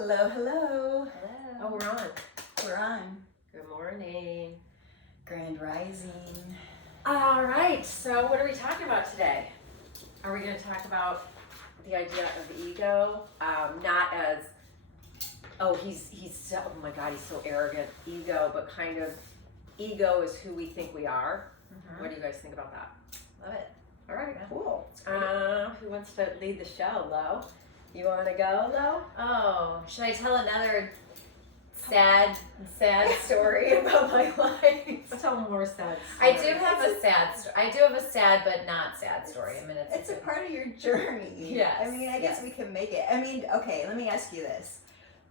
Hello, hello. Hello. Oh, we're on. We're on. Good morning. Grand Rising. All right, so what are we talking about today? Are we going to talk about the idea of ego? Not as, he's so, oh my God, he's so arrogant. Ego, but kind of, ego is who we think we are. Mm-hmm. What do you guys think about that? Love it. All right, Yeah. cool. Who wants to lead the show, Lo? You want to go, Lo? Oh, should I tell another sad story about my life? Let's tell more sad I stories. do have a sad but not sad story. I mean, It's a part of your journey. Yes, I mean, I guess yes. we can make it. I mean, okay, let me ask you this.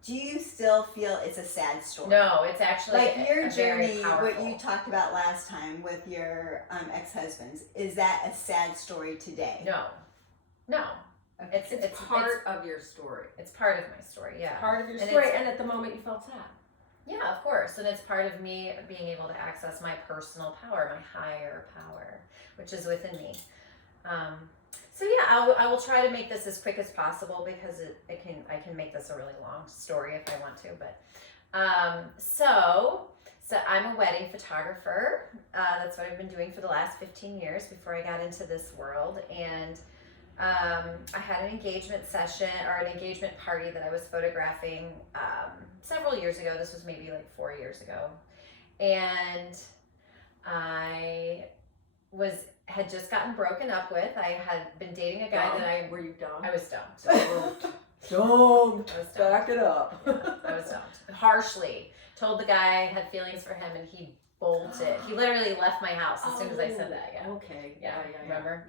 Do you still feel it's a sad story? No, it's actually Like your a very journey, powerful. what you talked about last time with your ex-husbands, is that a sad story today? No. Okay. It's part of your story. It's part of my story, yeah. Part of your And story, it's- and at the moment you felt sad. Yeah, of course. And it's part of me being able to access my personal power, my higher power, which is within me. So yeah, I will try to make this as quick as possible because I can make this a really long story if I want to. But so I'm a wedding photographer. That's what I've been doing for the last 15 years before I got into this world. And I had an engagement session or an engagement party that I was photographing several years ago. This was maybe like 4 years ago. And I had just gotten broken up with. I had been dating a guy Were you dumb? I was dumped. Don't I was dumped. back it up. I was dumped. Harshly. Told the guy I had feelings for him and he bolted. He literally left my house as soon as I said that. Yeah. Okay. Yeah. Remember?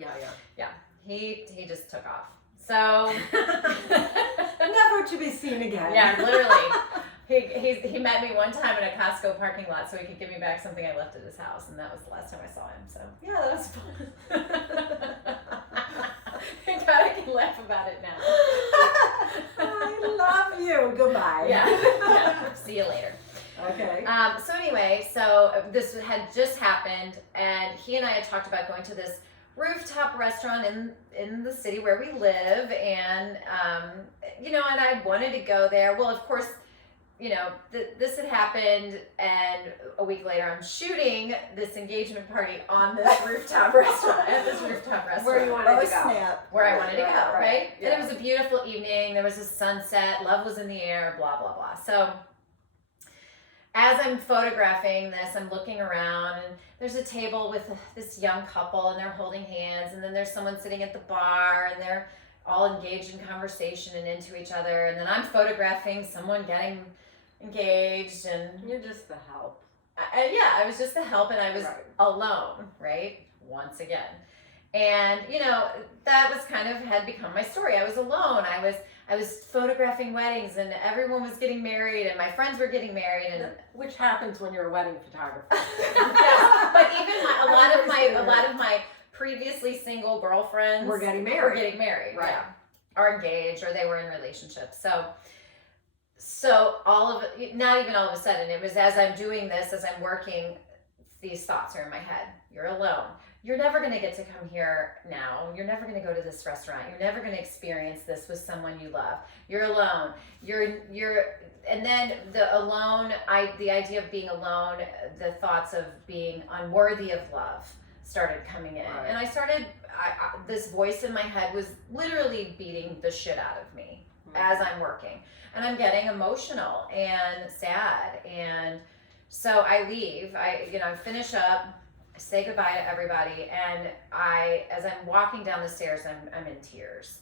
Yeah. He just took off. So Never to be seen again. yeah, literally. He met me one time in a Costco parking lot so he could give me back something I left at his house, and that was the last time I saw him. So yeah, that was fun. Thank God I can laugh about it now. I love you. Goodbye. Yeah. See you later. Okay. So anyway, so this had just happened, and he and I had talked about going to this rooftop restaurant in the city where we live, and and I wanted to go there. Well, of course, this had happened, and a week later I'm shooting this engagement party on this rooftop restaurant, at this rooftop restaurant. Where you wanted to go. Snap. Where I wanted to go, right? Yeah. And it was a beautiful evening. There was a sunset. Love was in the air, blah, blah, blah. So as I'm photographing this, I'm looking around, and there's a table with this young couple, and they're holding hands, and then there's someone sitting at the bar, and they're all engaged in conversation and into each other, and then I'm photographing someone getting engaged, and You're just the help. I was just the help, and I was Right. alone, right? Once again. And, that was had become my story. I was alone. I was photographing weddings, and everyone was getting married, and my friends were getting married, and Which happens when you're a wedding photographer. yes, but even a lot of my previously single girlfriends We're getting were married. getting married, Right. yeah, or engaged, or they were in relationships. So all of it, not even all of a sudden, it was as I'm doing this, as I'm working, these thoughts are in my head. You're alone. You're never going to get to come here now. You're never going to go to this restaurant. You're never going to experience this with someone you love. You're alone. And then the idea of being alone, the thoughts of being unworthy of love started coming in. Right. And this voice in my head was literally beating the shit out of me as I'm working. And I'm getting emotional and sad. And so I leave. I finish up, I say goodbye to everybody, and as I'm walking down the stairs, I'm in tears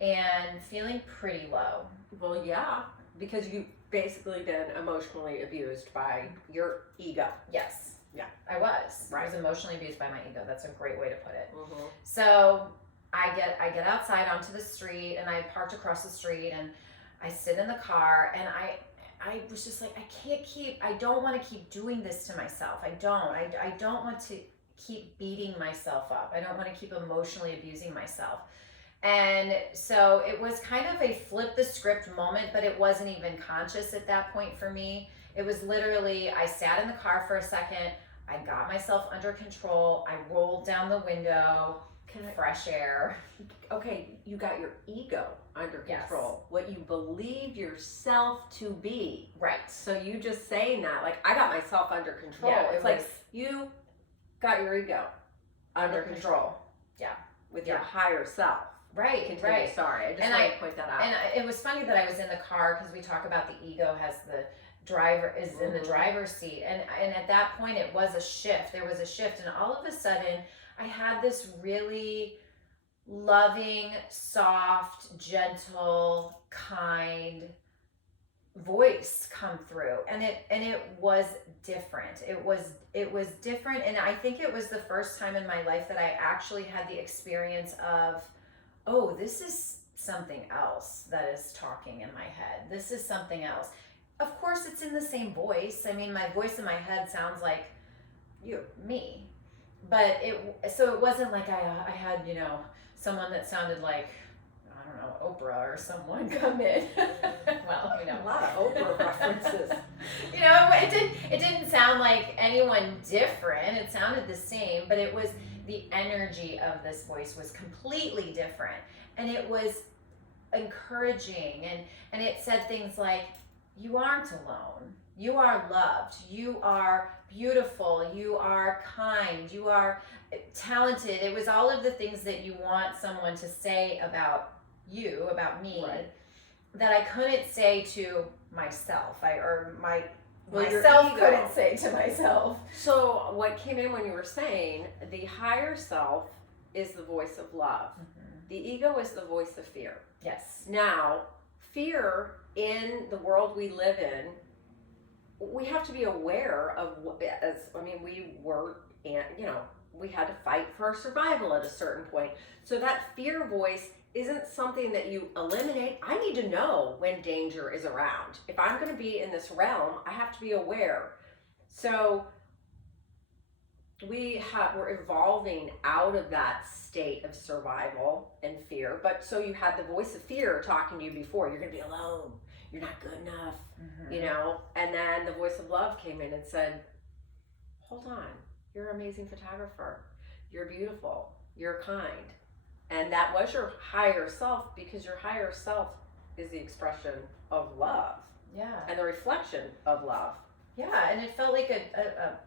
and feeling pretty low. Well, yeah, because you've basically been emotionally abused by your ego. Yes. Yeah. I was. Right. I was emotionally abused by my ego. That's a great way to put it. Mm-hmm. So I get outside onto the street, and I parked across the street, and I sit in the car, and I was just like, I don't want to keep doing this to myself. I don't want to keep beating myself up. I don't want to keep emotionally abusing myself. And so it was kind of a flip the script moment, but it wasn't even conscious at that point for me. It was literally, I sat in the car for a second, I got myself under control, I rolled down the window, fresh air. Okay, you got your ego under Yes. control. What you believe yourself to be. Right. So you just saying that, like, I got myself under control. Yeah, it's like you got your ego under control. Yeah. With Yeah. your higher self. Right. Continue. Right. Sorry, I just want to point that out. And it was funny that I was in the car because we talk about the ego has the driver is in the driver's seat, and at that point it was a shift. There was a shift, and all of a sudden I had this really loving, soft, gentle, kind voice come through, and it was different. It was different, and I think it was the first time in my life that I actually had the experience of, oh, this is something else that is talking in my head. This is something else. Of course, it's in the same voice. I mean, my voice in my head sounds like me, but it wasn't like I had, someone that sounded like, I don't know, Oprah or someone come in. Well, a lot of Oprah references. It didn't sound like anyone different. It sounded the same, but it was the energy of this voice was completely different, and it was encouraging, and it said things like, you aren't alone. You are loved. You are beautiful. You are kind. You are talented. It was all of the things that you want someone to say about you, about me, right. that I couldn't say to myself. Well, myself your ego. couldn't say to myself. So what came in when you were saying the higher self is the voice of love. Mm-hmm. The ego is the voice of fear. Yes. Now, fear in the world we live in, we have to be aware of we had to fight for our survival at a certain point. So that fear voice isn't something that you eliminate. I need to know when danger is around. If I'm going to be in this realm, I have to be aware. So we're evolving out of that state of survival and fear. But so you had the voice of fear talking to you before. You're going to be alone. You're not good enough, And then the voice of love came in and said, hold on. You're an amazing photographer. You're beautiful. You're kind. And that was your higher self, because your higher self is the expression of love. Yeah. And the reflection of love. Yeah, and it felt like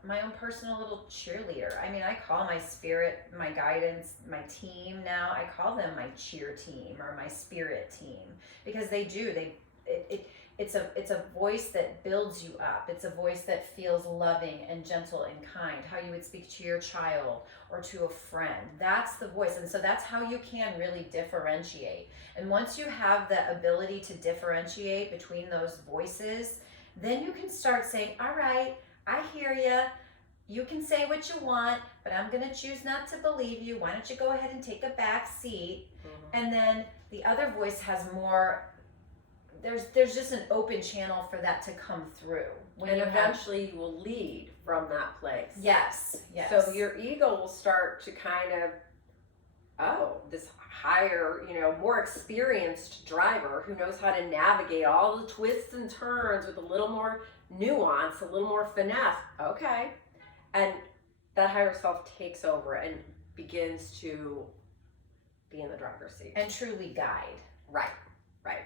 my own personal little cheerleader. I mean, I call my spirit, my guidance, my team now, I call them my cheer team or my spirit team, because they do. It's a voice that builds you up. It's a voice that feels loving and gentle and kind, how you would speak to your child or to a friend. That's the voice. And so that's how you can really differentiate. And once you have the ability to differentiate between those voices, then you can start saying, all right, I hear you. You can say what you want, but I'm going to choose not to believe you. Why don't you go ahead and take a back seat? Mm-hmm. And then the other voice has more, there's just an open channel for that to come through. And eventually you will lead from that place. Yes, yes. So your ego will start to kind of, this higher, more experienced driver who knows how to navigate all the twists and turns with a little more nuance, a little more finesse. Okay. And that higher self takes over and begins to be in the driver's seat. And truly guide. Right.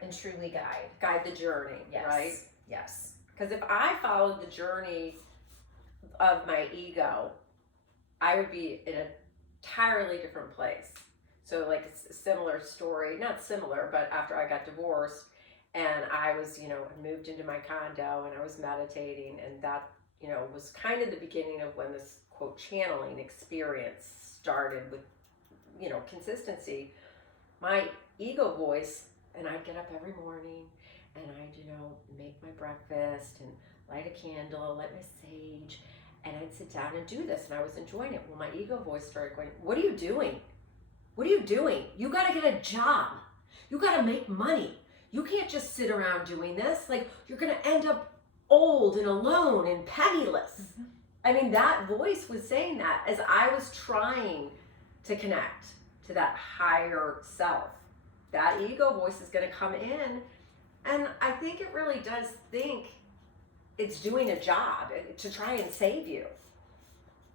And truly guide. Guide the journey, yes. Right? Yes. Because if I followed the journey of my ego, I would be in an entirely different place. So like a similar story, not similar, but after I got divorced and I was, moved into my condo and I was meditating, and that, was kind of the beginning of when this quote channeling experience started with, consistency. My ego voice, and I'd get up every morning and I'd, make my breakfast and light a candle, light my sage, and I'd sit down and do this, and I was enjoying it. Well, my ego voice started going, what are you doing? What are you doing? You got to get a job. You got to make money. You can't just sit around doing this. Like, you're going to end up old and alone and penniless. Mm-hmm. I mean, that voice was saying that as I was trying to connect to that higher self. That ego voice is going to come in, and I think it really does think it's doing a job to try and save you.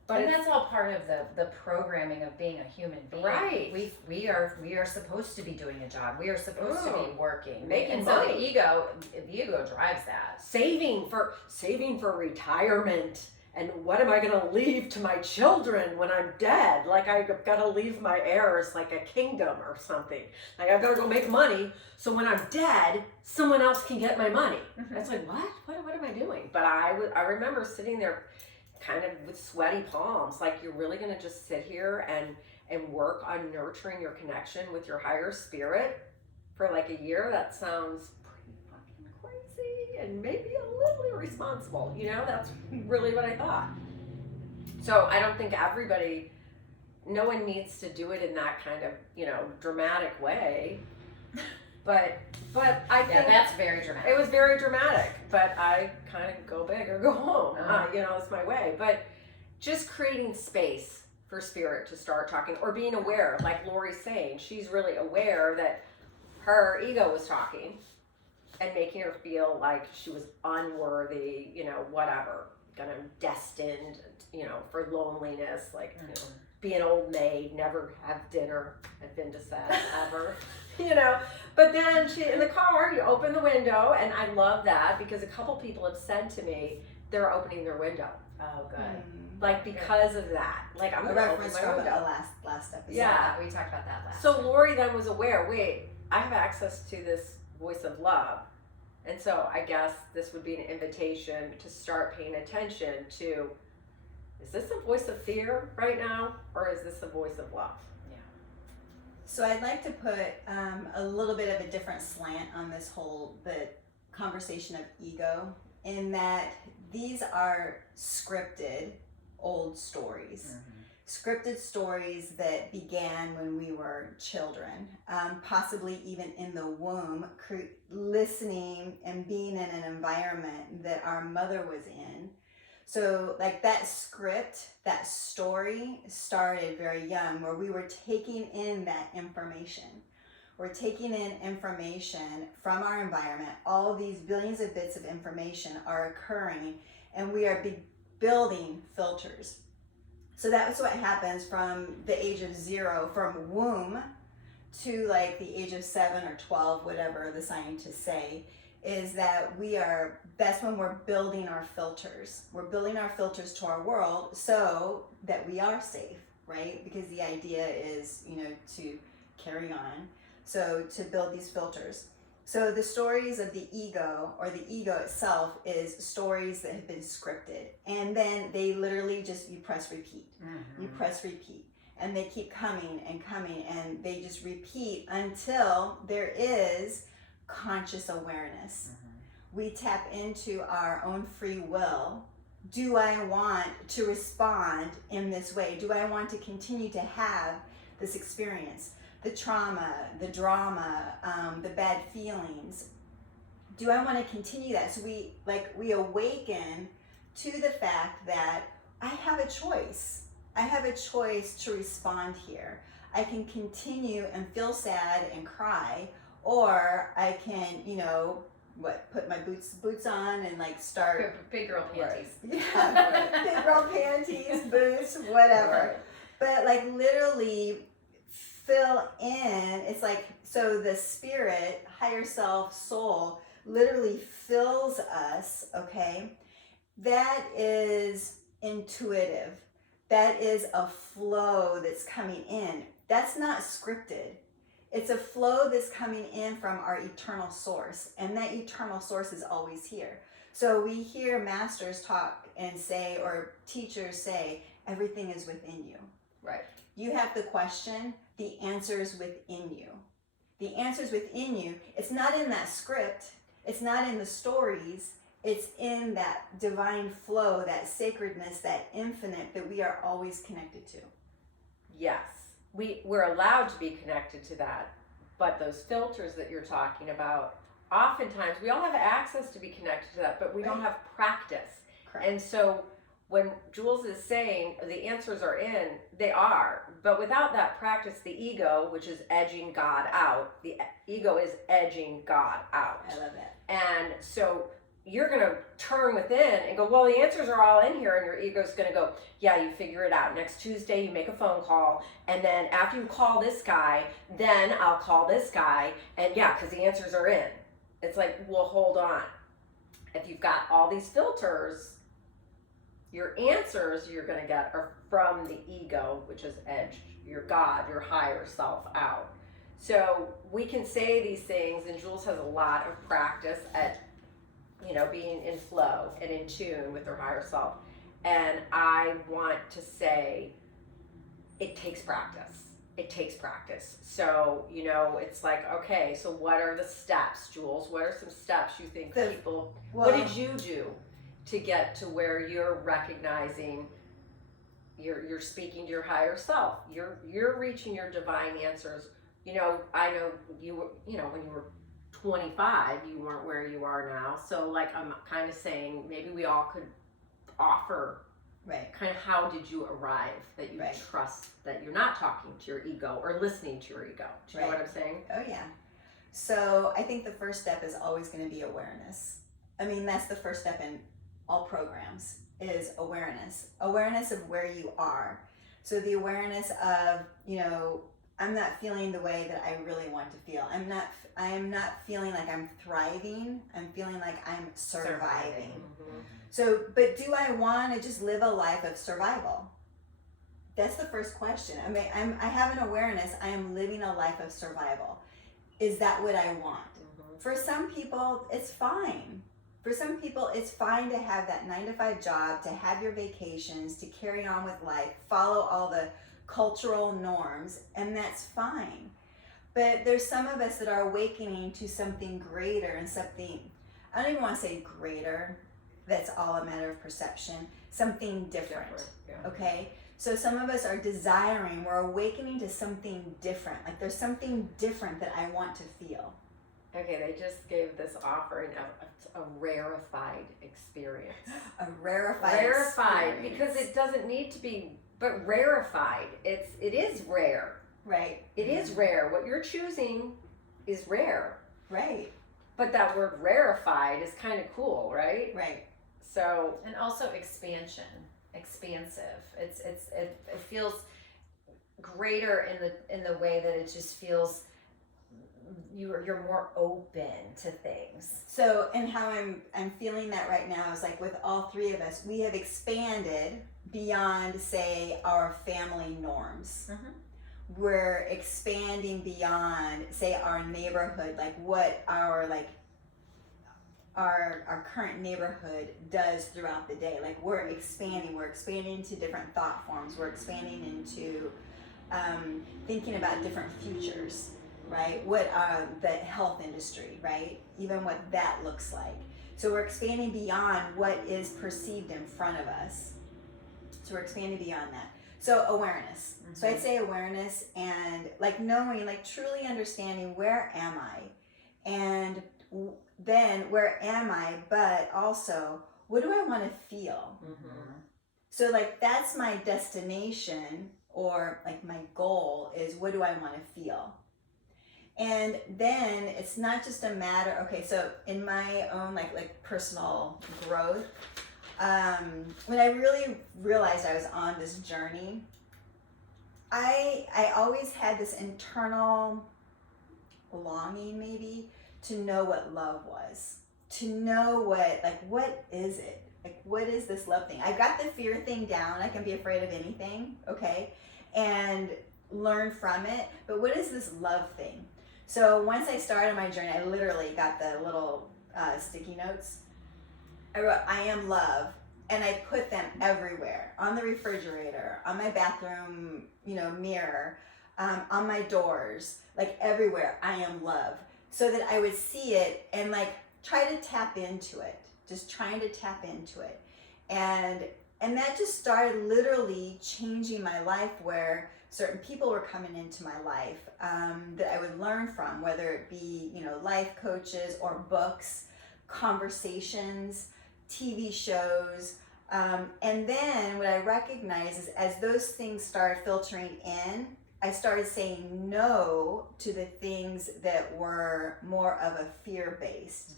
But and that's all part of the programming of being a human being. Right. We are supposed to be doing a job. We are supposed to be working, making and money. So the ego drives that. saving for retirement. And what am I going to leave to my children when I'm dead? Like, I've got to leave my heirs like a kingdom or something. Like, I've got to go make money so when I'm dead, someone else can get my money. Mhm. That's like, what am I doing? But I remember sitting there kind of with sweaty palms. Like, you're really going to just sit here and work on nurturing your connection with your higher spirit for like a year? That sounds pretty fucking crazy and maybe a little irresponsible. You know, that's really what I thought. So I don't think no one needs to do it in that kind of, dramatic way. But I think that's very dramatic. it was very dramatic, but I kind of go big or go home. It's my way. But just creating space for spirit to start talking, or being aware, like Laurie's saying, she's really aware that her ego was talking and making her feel like she was unworthy, whatever, kind of destined, for loneliness, like, be an old maid, never have dinner at Vindicet ever, But then in the car, you open the window, and I love that because a couple people have said to me they're opening their window. Oh, good. Like, because of that. Like, I'm A going to open reference my from the window. last episode. Yeah. We talked about that last So time. Laurie then was aware, wait, I have access to this voice of love. And so I guess this would be an invitation to start paying attention to, is this a voice of fear right now? Or is this a voice of love? So I'd like to put a little bit of a different slant on the conversation of ego, in that these are scripted old stories. Scripted stories that began when we were children, possibly even in the womb, listening and being in an environment that our mother was in. So like that script, that story started very young, where we were taking in that information. We're taking in information from our environment. All these billions of bits of information are occurring, and we are building filters. So that's what happens from the age of 0, from womb to like the age of 7 or 12, whatever the scientists say, is that that's when we're building our filters. We're building our filters to our world so that we are safe, right? Because the idea is, to carry on. So to build these filters. So the stories of the ego, or the ego itself, is stories that have been scripted. And then they literally you press repeat. You press repeat. And they keep coming and coming, and they just repeat until there is conscious awareness. We tap into our own free will. Do I want to respond in this way? Do I want to continue to have this experience? The trauma, the drama, the bad feelings. Do I want to continue that? So we awaken to the fact that I have a choice. I have a choice to respond here. I can continue and feel sad and cry, or I can, put my boots on and like start Big girl panties. Yeah, big girl panties, boots, whatever. But like literally fill in. It's like, so the spirit, higher self, soul, literally fills us. Okay, that is intuitive. That is a flow that's coming in. That's not scripted. It's a flow that's coming in from our eternal source, and that eternal source is always here. So we hear masters talk and say, or teachers say, everything is within you. Right. You have the question, the answer is within you. The answer is within you. It's not in that script. It's not in the stories. It's in that divine flow, that sacredness, that infinite that we are always connected to. Yes. We're allowed to be connected to that, but those filters that you're talking about, oftentimes we all have access to be connected to that, but we don't have practice. Correct. And so when Jules is saying the answers are in, they are, but without that practice, the ego, which is edging God out, the ego is edging God out. I love that. And so, you're going to turn within and go, well, the answers are all in here, and your ego's going to go, yeah, you figure it out. Next Tuesday, you make a phone call, and then after you call this guy, then I'll call this guy, and yeah, because the answers are in. It's like, well, hold on. If you've got all these filters, your answers you're going to get are from the ego, which is edged your God, your higher self out. So we can say these things, and Jules has a lot of practice at, being in flow and in tune with her higher self. And I want to say it takes practice. It takes practice. So, it's like, okay, so what are the steps, Jules? What are some steps you think what did you do to get to where you're recognizing you're speaking to your higher self? You're reaching your divine answers. I know you were, when you were 25, you weren't where you are now. So like, I'm kind of saying maybe we all could offer kind of how did you arrive that you trust that you're not talking to your ego or listening to your ego. Do you know what I'm saying? Oh yeah. So I think the first step is always going to be awareness. I mean, that's the first step in all programs is awareness of where you are. So the awareness of, I'm not feeling the way that I really want to feel. I am not feeling like I'm thriving. I'm feeling like I'm surviving. Mm-hmm. So, but do I want to just live a life of survival? That's the first question. I mean, I have an awareness. I am living a life of survival. Is that what I want? Mm-hmm. For some people, it's fine. For some people, it's fine to have that 9-to-5 job, to have your vacations, to carry on with life, follow all the cultural norms, and that's fine. But there's some of us that are awakening to something greater and something, I don't even want to say greater, that's all a matter of perception, something different. Yeah. Okay? So some of us are desiring, we're awakening to something different. Like there's something different that I want to feel. Okay, they just gave this offering of a rarefied experience. A rarefied experience. Because it doesn't need to be, but rarefied. It is rare. Right. It is rare. What you're choosing is rare. Right. But that word rarefied is kind of cool, right? Right. So, and also expansive. It feels greater in the way that it just feels you're more open to things. So, and how I'm feeling that right now is like with all three of us, we have expanded beyond, say, our family norms. Mm-hmm. We're expanding beyond, say, our neighborhood, like what our current neighborhood does throughout the day. Like we're expanding into different thought forms. We're expanding into thinking about different futures, right? What the health industry, right? Even what that looks like. So we're expanding beyond what is perceived in front of us. So we're expanding beyond that. So awareness. Mm-hmm. So I'd say awareness and like knowing, like truly understanding where am I? And then where am I? But also, what do I want to feel? Mm-hmm. So like that's my destination or like my goal is what do I want to feel? And then it's not just a matter, okay, so in my own like personal growth, when I really realized I was on this journey, I always had this internal longing maybe to know what love was, to know what is it? Like, what is this love thing? I got the fear thing down. I can be afraid of anything, okay? And learn from it. But what is this love thing? So once I started my journey, I literally got the little sticky notes. I wrote, I am love. And I put them everywhere, on the refrigerator, on my bathroom, mirror, on my doors, like everywhere, I am love. So that I would see it and like try to tap into it, just trying to tap into it. And that just started literally changing my life where certain people were coming into my life that I would learn from, whether it be, life coaches or books, conversations, TV shows. And then what I recognized is as those things started filtering in, I started saying no to the things that were more of a fear-based.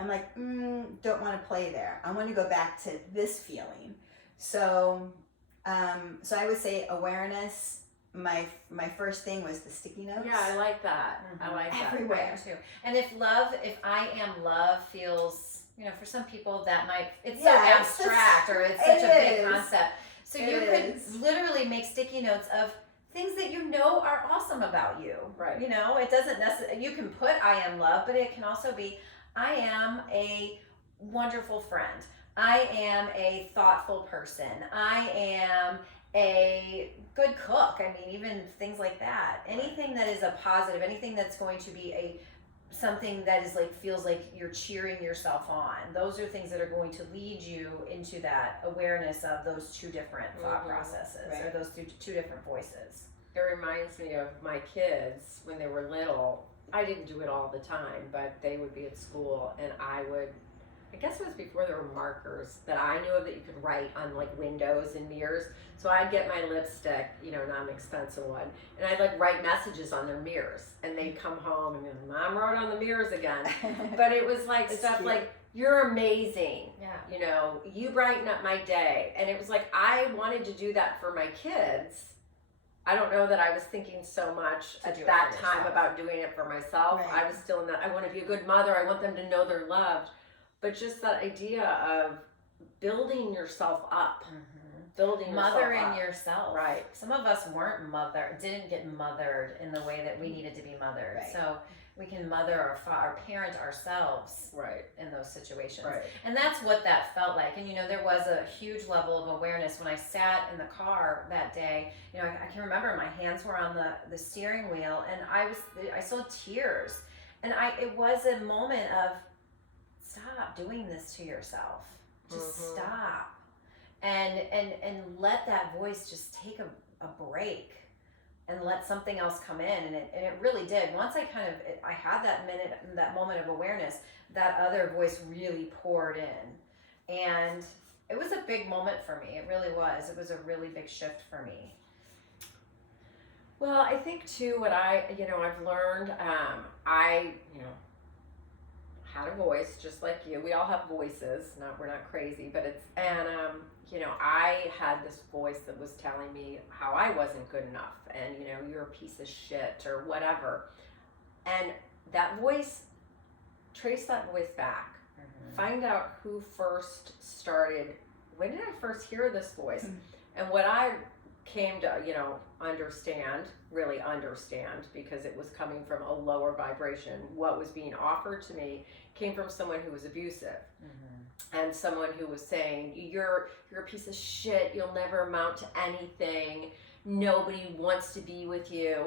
I'm like, don't want to play there. I want to go back to this feeling. So, so I would say awareness. My first thing was the sticky notes. Yeah, I like that. I like that. Everywhere. Too. And if I am love feels, for some people that might, it's Yeah, so abstract or it's such a big concept. So you could literally make sticky notes of things that are awesome about you. Right. It doesn't necessarily, you can put I am love, but it can also be I am a wonderful friend. I am a thoughtful person. I am a good cook. I mean, even things like that. Anything that is a positive, anything that's going to be something that is feels like you're cheering yourself on. Those are things that are going to lead you into that awareness of those two different thought processes, or those two different voices. It reminds me of my kids when they were little. I didn't do it all the time, but they would be at school and I guess it was before there were markers that I knew of that you could write on windows and mirrors. So I'd get my lipstick, not an expensive one, and I'd write messages on their mirrors. And they'd come home and be like, Mom wrote on the mirrors again. But it was stuff cute. like, you're amazing. Yeah. You brighten up my day. And it was I wanted to do that for my kids. I don't know that I was thinking so much at that time about doing it for myself. Right. I was still in that, I want to be a good mother. I want them to know they're loved. But just that idea of building yourself up, Mothering yourself. Right. Some of us didn't get mothered in the way that we needed to be mothered. Right. So we can mother or parent ourselves right in those situations. Right. And that's what that felt like. And there was a huge level of awareness when I sat in the car that day. I can remember my hands were on the steering wheel and I saw tears. And it was a moment of, stop doing this to yourself. Just stop. And let that voice just take a break and let something else come in. And it really did. Once I had that moment of awareness, that other voice really poured in. And it was a big moment for me. It really was. It was a really big shift for me. Well, I think too, what I've learned, I had a voice just like you. We all have voices. We're not crazy, but I had this voice that was telling me how I wasn't good enough, and you're a piece of shit or whatever. And that voice, trace that voice back. Find out who first started. When did I first hear this voice? And what I came to really understand, because it was coming from a lower vibration. What was being offered to me came from someone who was abusive, and someone who was saying, you're a piece of shit, you'll never amount to anything, nobody wants to be with you.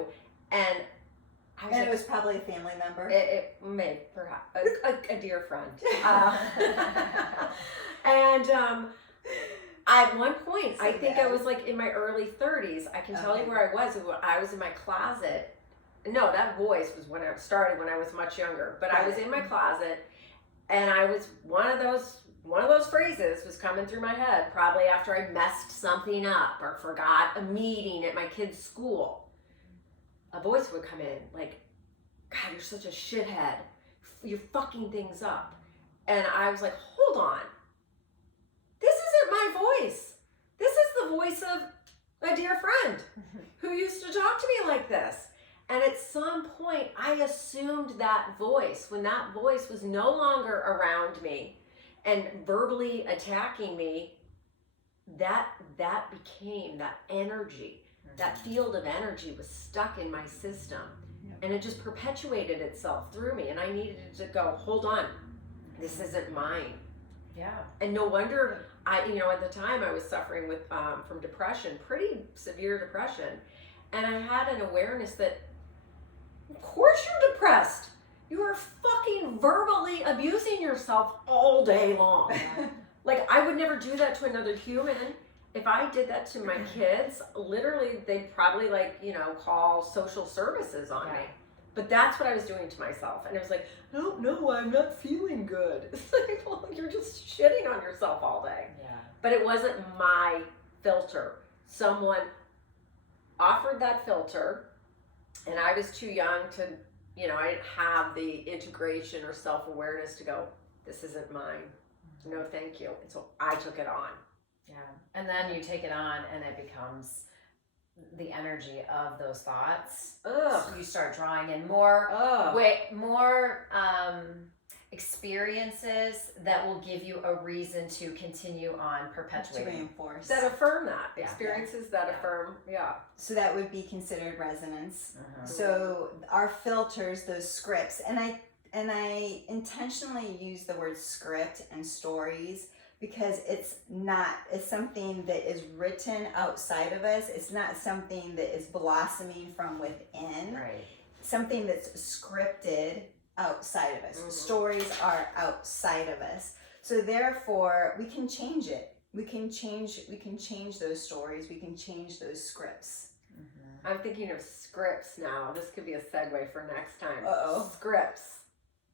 And it was probably a family member. It may, perhaps a dear friend. And at one point, I think I was in my early 30s. I can tell you where I was. I was in my closet. No, that voice was when I started, when I was much younger. But I was in my closet, and I was one of those phrases was coming through my head, probably after I messed something up or forgot a meeting at my kid's school. A voice would come in God, you're such a shithead. You're fucking things up. And I was like, hold on. This isn't my voice. This is the voice of a dear friend who used to talk to me like this. And at some point, I assumed that voice, when that voice was no longer around me and verbally attacking me, that became that energy. That field of energy was stuck in my system. And it just perpetuated itself through me. And I needed to go, hold on, this isn't mine. Yeah. And no wonder at the time I was suffering with from depression, pretty severe depression. And I had an awareness that, of course you're depressed. You are fucking verbally abusing yourself all day long. I would never do that to another human. If I did that to my kids, literally they'd probably call social services on me. But that's what I was doing to myself. And it was I don't know, I'm not feeling good. It's well, you're just shitting on yourself all day. Yeah. But it wasn't my filter. Someone offered that filter, and I was too young to, I didn't have the integration or self-awareness to go, This isn't mine. No, thank you. And so I took it on. Yeah. And then you take it on and it becomes the energy of those thoughts. Ugh. So you start drawing in more experiences that will give you a reason to continue on To perpetuating. reinforce. That affirm that. Yeah. Experiences that Yeah. affirm. Yeah. So that would be considered resonance. Mhm. So our filters, those scripts, and I intentionally use the word script and stories because it's something that is written outside of us. It's not something that is blossoming from within. Right. Something that's scripted outside of us. Mhm. Stories are outside of us. So therefore we can change it. We can change those stories. We can change those scripts. Mhm. I'm thinking of scripts now. This could be a segue for next time. Uh-oh. Scripts.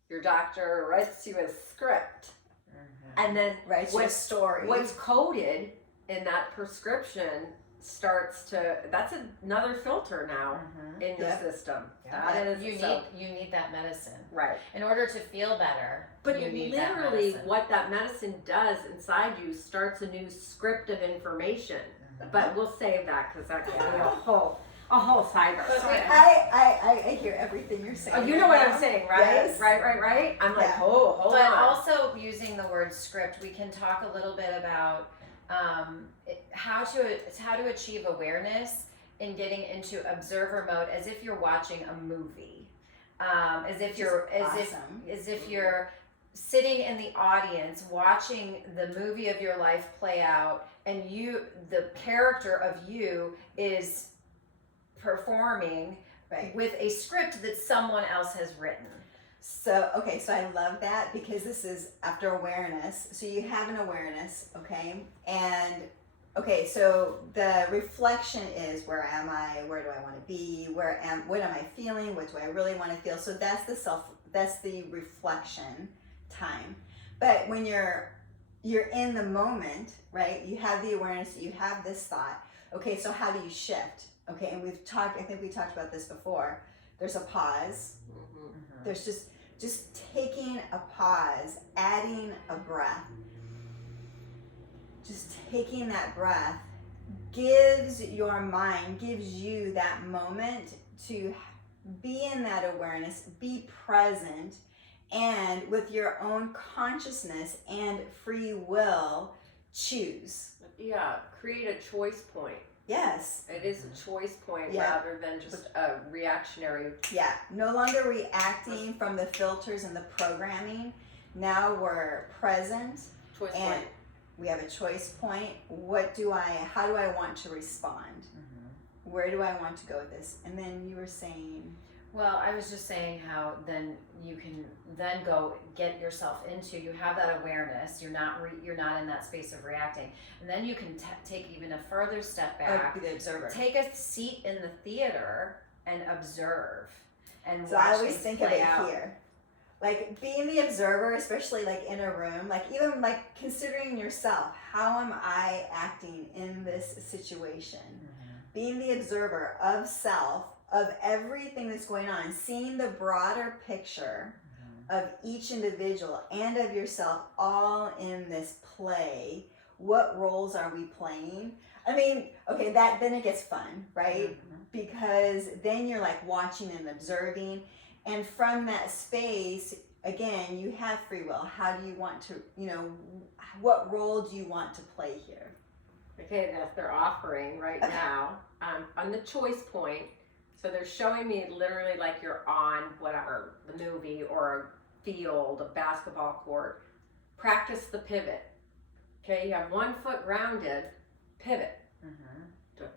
Your doctor writes you a script. Mhm. And then Right? Your story. what's coded in that prescription starts to, that's another filter now Mhm. in your Yep. system. Yeah. That is You so, need that medicine right. in order to feel better. But you need that literally medicine. what that medicine does inside you starts a new script of information. Mhm. But we'll save that because that could be a whole cyber. But Sorry. I hear everything you're saying. Oh, you know right what now. I'm saying, right? Yes. Right. I'm like, Yeah. oh, hold But on. also using the word script, we can talk a little bit about how to achieve awareness in getting into observer mode, as if you're watching a movie, as if you're sitting in the audience watching the movie of your life play out, and the character of you is performing Right. with a script that someone else has written. So, okay, so I love that because this is after awareness. So you have an awareness, okay? And, okay, so the reflection is, where am I? Where do I want to be? What am I feeling? What do I really want to feel? So that's the reflection time. But when you're in the moment, right? You have the awareness, you have this thought. Okay, so how do you shift? Okay, and I think we talked about this before. There's a pause. Mhm. There's just taking a pause, adding a breath. Just taking that breath gives you that moment to be in that awareness, be present, and with your own consciousness and free will, choose. Yeah, create a choice point. Yes. It is a choice point Yeah. rather than just a reactionary. Yeah, no longer reacting from the filters and the programming. Now we're present Choice and point. we have a choice point. How do I want to respond? Where do I want to go with this? And then you were saying, Well, I was just saying how then you can then go get yourself into, you have that awareness, you're not in that space of reacting, and then you can take even a further step back, be the observer. take a seat in the theater and observe and So watch I always things think of play it out. here. Like being the observer, especially like in a room, like even like considering yourself, how am I acting in this situation? Being the observer of self, of everything that's going on, seeing the broader picture of each individual and of yourself all in this play. What roles are we playing? I mean, okay, then it gets fun, right? Because then you're like watching and observing, and from that space, again, you have free will. How do you want to, what role do you want to play here? Okay, that's their offering right now on the choice point. So they're showing me literally like you're on whatever, the movie or a field, a basketball court. Practice the pivot. Okay, you have 1 foot grounded, pivot.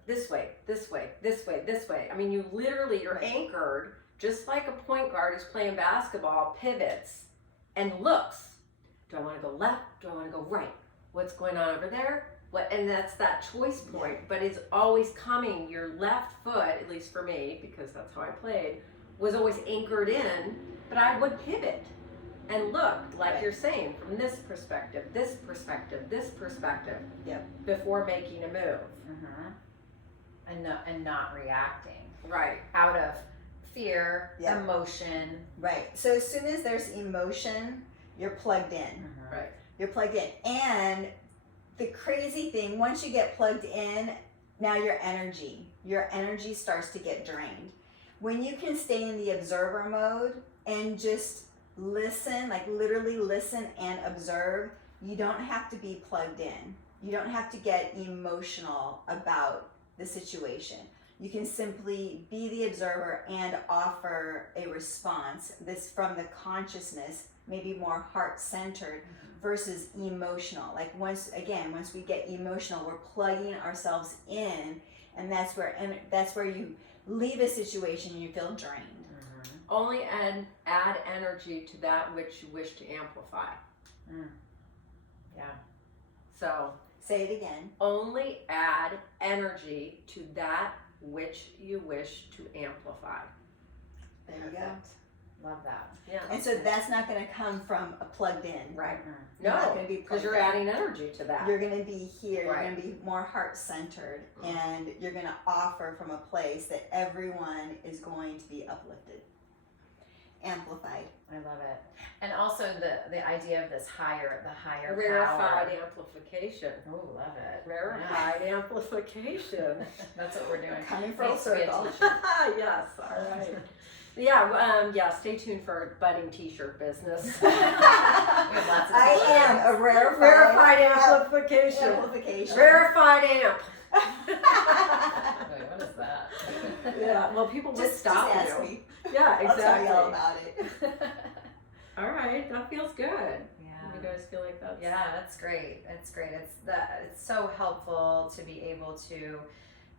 This way, this way, this way, this way. I mean, you're anchored, just like a point guard who's playing basketball, pivots and looks. Do I want to go left? Do I want to go right? What's going on over there? And that's that choice point, but it's always coming. Your left foot, at least for me, because that's how I played, was always anchored in, but I would pivot and look, like you're saying, from this perspective, this perspective, this perspective, before making a move. And not reacting Right. out of fear, Yeah. emotion. Right. So as soon as there's emotion, You're plugged in. Right. You're plugged in. And the crazy thing, once you get plugged in, now your energy starts to get drained. When you can stay in the observer mode and just listen, like literally listen and observe, you don't have to be plugged in. You don't have to get emotional about the situation. You can simply be the observer and offer a response this from the consciousness, maybe more heart-centered versus emotional. Like once we get emotional, we're plugging ourselves in, and that's where you leave a situation and you feel drained. Only add energy to that which you wish to amplify. Yeah. So Say it again. only add energy to that which you wish to amplify. There you go. Perfect. Love that. Yeah. And so that's not going to come from a plugged in. Right. You're not No, going to be because plugged you're in. adding energy to that. You're going to be here. Right. You're going to be more heart-centered, and you're going to offer from a place that everyone is going to be uplifted, amplified. I love it. And also the idea of this higher Rarefied power. amplification. Oh, love it. Rarefied amplification. That's what we're doing. Coming full Needs to be a circle. t-shirt. Yes, all right. Yeah, stay tuned for budding t-shirt business. We have lots of I t-shirts. am a Rarefied amplification. amplification. Rarefied amp. Wait, what is that? Yeah, well, people would stop just ask you. me. Yeah, I'll tell exactly. you all about it. All right, that feels good. Yeah. You guys feel like that's Yeah, that's great. It's great. It's so helpful to be able to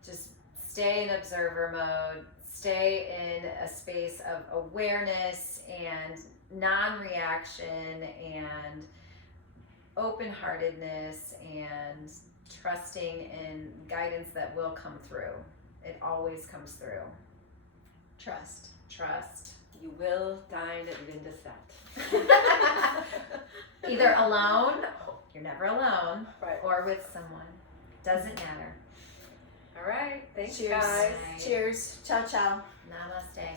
just stay in observer mode, stay in a space of awareness and non-reaction and open-heartedness and trusting in guidance that will come through. It always comes through. Trust. Trust. You will dine at Lindisette. Either alone, you're never alone, Right. or with someone. Doesn't matter. All right. Thanks, Cheers. guys. Cheers. Ciao, ciao. Namaste.